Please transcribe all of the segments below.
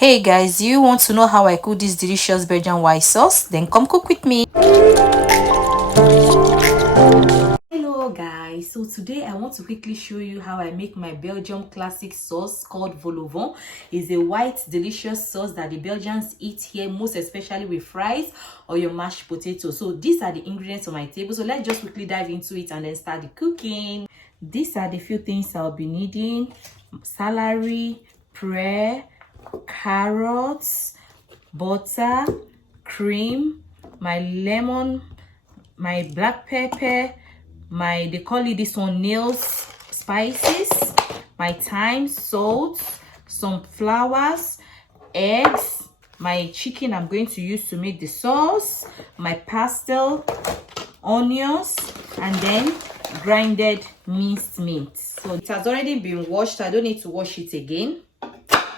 Hey guys, do you want to know how I cook this delicious Belgian white sauce? Then come cook with me. Hello guys, so today I want to quickly show you how I make my Belgian classic sauce called vol au vent. It's a white delicious sauce that the Belgians eat here, most especially with fries or your mashed potatoes. So these are the ingredients on my table, so let's just quickly dive into it and then start the cooking. These are the few things I'll be needing: celery, prei, carrots, butter, cream, my lemon, my black pepper, they call it this one nails spices, my thyme, salt, some flowers, eggs, my chicken I'm going to use to make the sauce, my pastel, onions, and then grinded minced meat. So it has already been washed. I don't need to wash it again.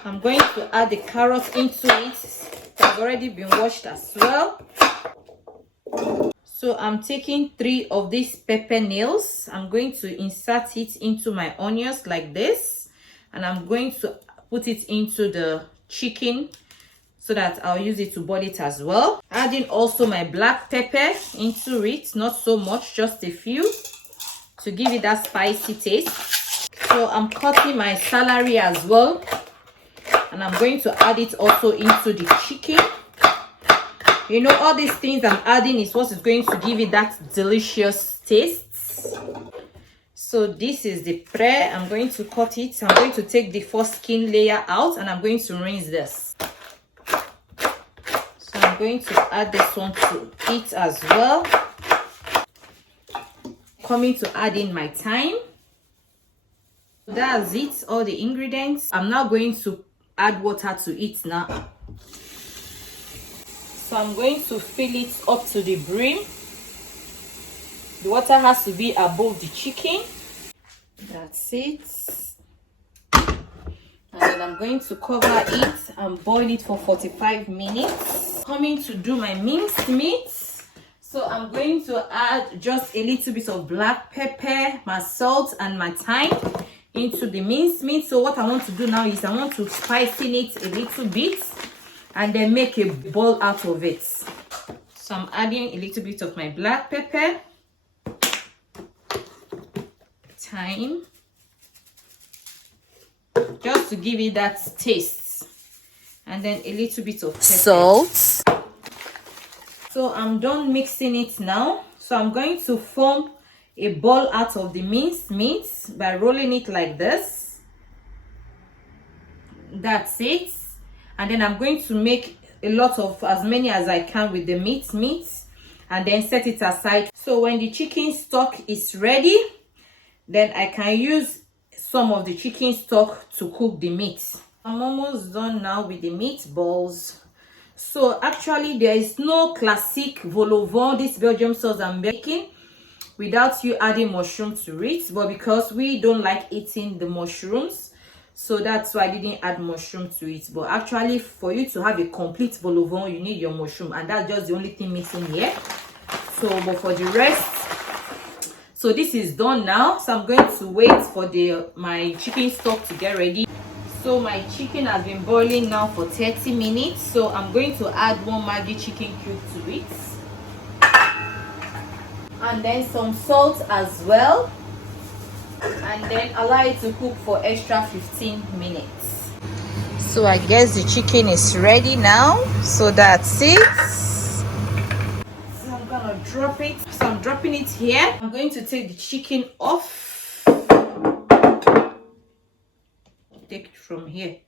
I'm going to add the carrots into it. It has already been washed as well. So I'm taking 3 of these pepper nails. I'm going to insert it into my onions like this, and I'm going to put it into the chicken so that I'll use it to boil it as well. Adding also my black pepper into it, not so much, just a few, to give it that spicy taste. So I'm cutting my celery as well, and I'm going to add it also into the chicken. You know, all these things I'm adding is what is going to give it that delicious taste. So this is the prei. I'm going to cut it. I'm going to take the first skin layer out, and I'm going to rinse this. So I'm going to add this one to it as well. Coming to add in my thyme. That's it, all the ingredients. I'm now going to add water to it now. So I'm going to fill it up to the brim. The water has to be above the chicken. That's it. And then I'm going to cover it and boil it for 45 minutes. Coming to do my minced meats. So I'm going to add just a little bit of black pepper, my salt, and my thyme into the minced meat. So what I want to do now is I want to spice it a little bit and then make a ball out of it. So I'm adding a little bit of my black pepper, thyme, just to give it that taste, and then a little bit of pepper. Salt. So I'm done mixing it now. So I'm going to form a ball out of the minced meat by rolling it like this. That's it. And then I'm going to make a lot of, as many as I can with the meat, and then set it aside. So when the chicken stock is ready, then I can use some of the chicken stock to cook the meat. I'm almost done now with the meatballs. So actually there is no Klassiek vol au vent, this Belgium sauce I'm making, without you adding mushroom to it. But because we don't like eating the mushrooms, so that's why I didn't add mushroom to it. But actually, for you to have a complete vol au vent, you need your mushroom, and that's just the only thing missing here. So but for the rest, so this is done now. So I'm going to wait for my chicken stock to get ready. So my chicken has been boiling now for 30 minutes. So I'm going to add 1 Maggi chicken cube to it, and then some salt as well, and then allow it to cook for extra 15 minutes. So I guess the chicken is ready now. So that's it. So I'm gonna drop it. So I'm dropping it here. I'm going to take the chicken off. Take it from here.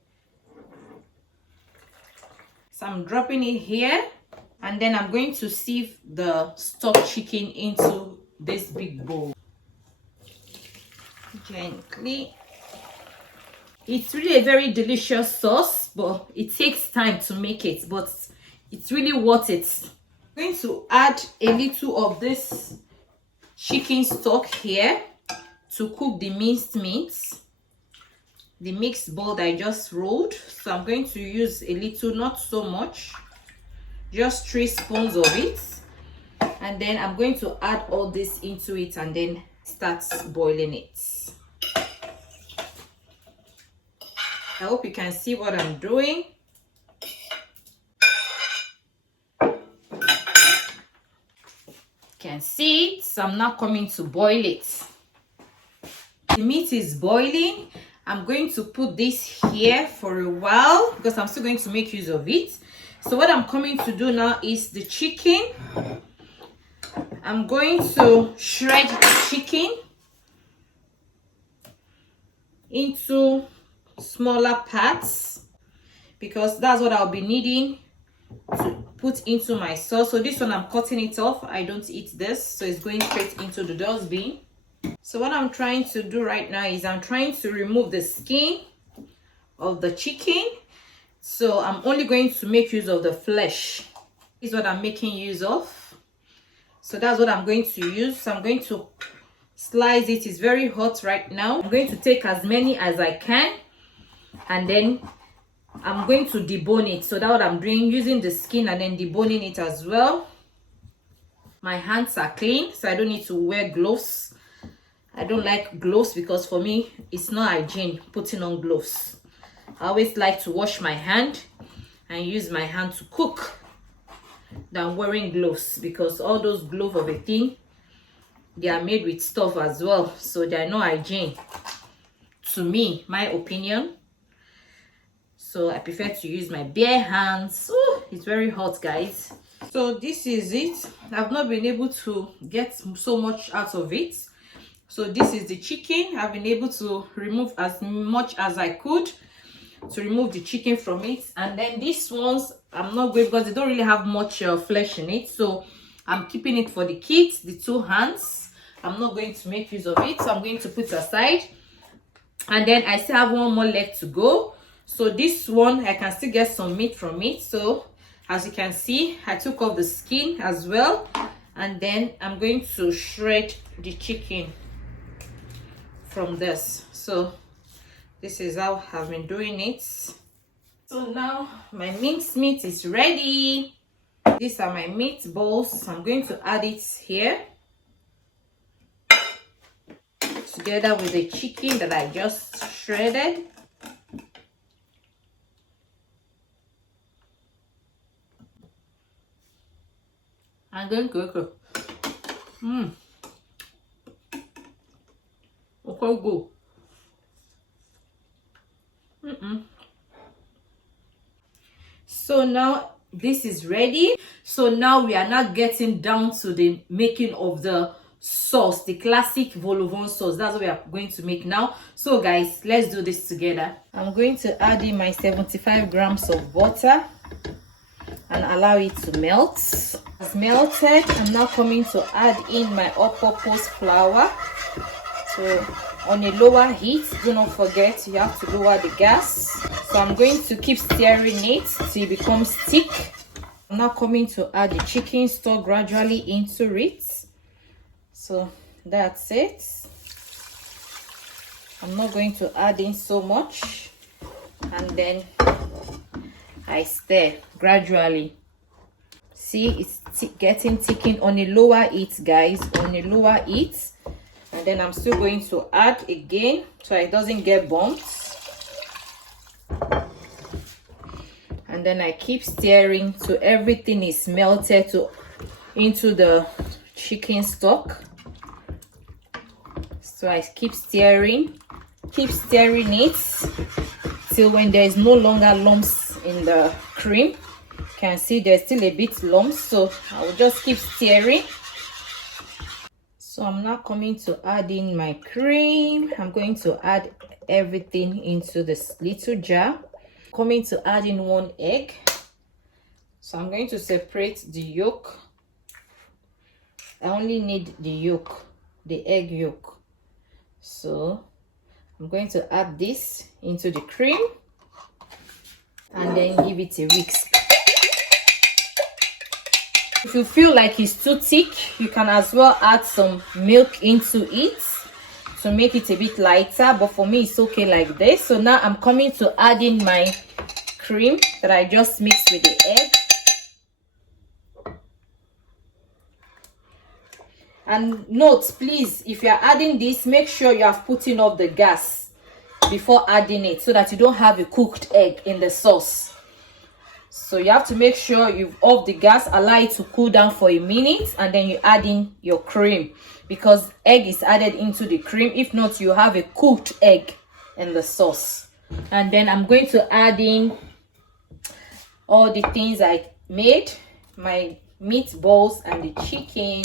So I'm dropping it here, and then I'm going to sieve the stock chicken into this big bowl. Gently. It's really a very delicious sauce, but it takes time to make it, but it's really worth it. I'm going to add a little of this chicken stock here to cook the minced meats, the mixed ball that I just rolled. So I'm going to use a little, not so much, just 3 spoons of it, and then I'm going to add all this into it and then start boiling it. I hope you can see what I'm doing. can see it. So I'm now coming to boil it. The meat is boiling. I'm going to put this here for a while because I'm still going to make use of it. So what I'm coming to do now is the chicken. I'm going to shred the chicken into smaller parts because that's what I'll be needing to put into my sauce. So this one I'm cutting it off. I don't eat this, so it's going straight into the dustbin. So what I'm trying to do right now is I'm trying to remove the skin of the chicken. So I'm only going to make use of the flesh. This is what I'm making use of. So that's what I'm going to use. So I'm going to slice it. It's very hot right now. I'm going to take as many as I can, and then I'm going to debone it. So that's what I'm doing, using the skin and then deboning it as well. My hands are clean, so I don't need to wear gloves. I don't like gloves because for me it's not hygiene putting on gloves. I always like to wash my hand and use my hand to cook than wearing gloves, because all those gloves of a thing, they are made with stuff as well, so they are no hygiene to me, my opinion. So I prefer to use my bare hands. Oh, it's very hot, guys. So this is it. I've not been able to get so much out of it. So this is the chicken. I've been able to remove as much as I could to remove the chicken from it. And then these ones I'm not going, because they don't really have much flesh in it, so I'm keeping it for the kids, the two hands. I'm not going to make use of it, so I'm going to put it aside. And then I still have one more leg to go. So this one I can still get some meat from it. So as you can see, I took off the skin as well, and then I'm going to shred the chicken from this. So this is how I've been doing it. So now my minced meat is ready. These are my meatballs. I'm going to add it here together with the chicken that I just shredded. I'm going to cook. Okay, go. So now this is ready. So now we are now getting down to the making of the sauce, the classic vol au vent sauce. That's what we are going to make now. So guys, let's do this together. I'm going to add in my 75 grams of butter and allow it to melt. It's melted. I'm now coming to add in my all purpose flour. So on a lower heat, do not forget you have to lower the gas. So I'm going to keep stirring it till it becomes thick. I'm now coming to add the chicken stock gradually into it. So that's it. I'm not going to add in so much, and then I stir gradually. See, it's getting thickened on a lower heat, guys, on a lower heat. And then I'm still going to add again so it doesn't get burnt. And then I keep stirring till everything is melted into the chicken stock. So I keep stirring it till when there is no longer lumps in the cream. You can see there's still a bit lumps, so I will just keep stirring. So I'm now coming to add in my cream. I'm going to add everything into this little jar. Coming to add in 1 egg. So I'm going to separate the yolk. I only need the yolk, the egg yolk. So I'm going to add this into the cream and then give it a whisk. If you feel like it's too thick, you can as well add some milk into it to make it a bit lighter, but for me it's okay like this. So now I'm coming to add in my cream that I just mixed with the egg. And note, please, if you're adding this, make sure you have putting off the gas before adding it so that you don't have a cooked egg in the sauce. So you have to make sure you've off the gas, allow it to cool down for a minute, and then you add in your cream, because egg is added into the cream. If not, you have a cooked egg in the sauce. And then I'm going to add in all the things I made, my meatballs and the chicken,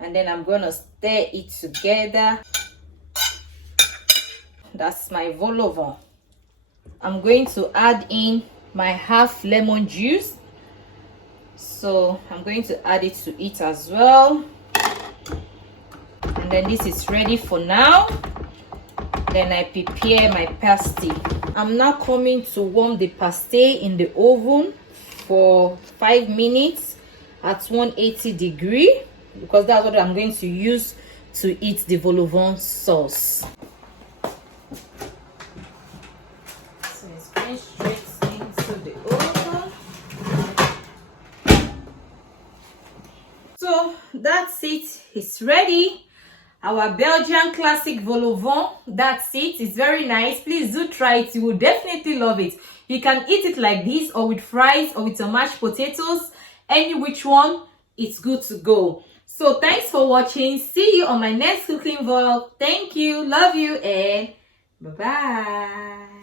and then I'm going to stir it together. That's my vol au vent. I'm going to add in my half lemon juice, so I'm going to add it to it as well. And then this is ready for now. Then I prepare my pasty. I'm now coming to warm the pasty in the oven for 5 minutes at 180 degrees, because that's what I'm going to use to eat the vol au vent sauce. So it's going straight into the oven. So that's it, it's ready. Our Belgian classic vol au vent. That's it. It's very nice. Please do try it. You will definitely love it. You can eat it like this, or with fries, or with some mashed potatoes. Any which one, it's good to go. So thanks for watching. See you on my next cooking vlog. Thank you. Love you, and bye-bye.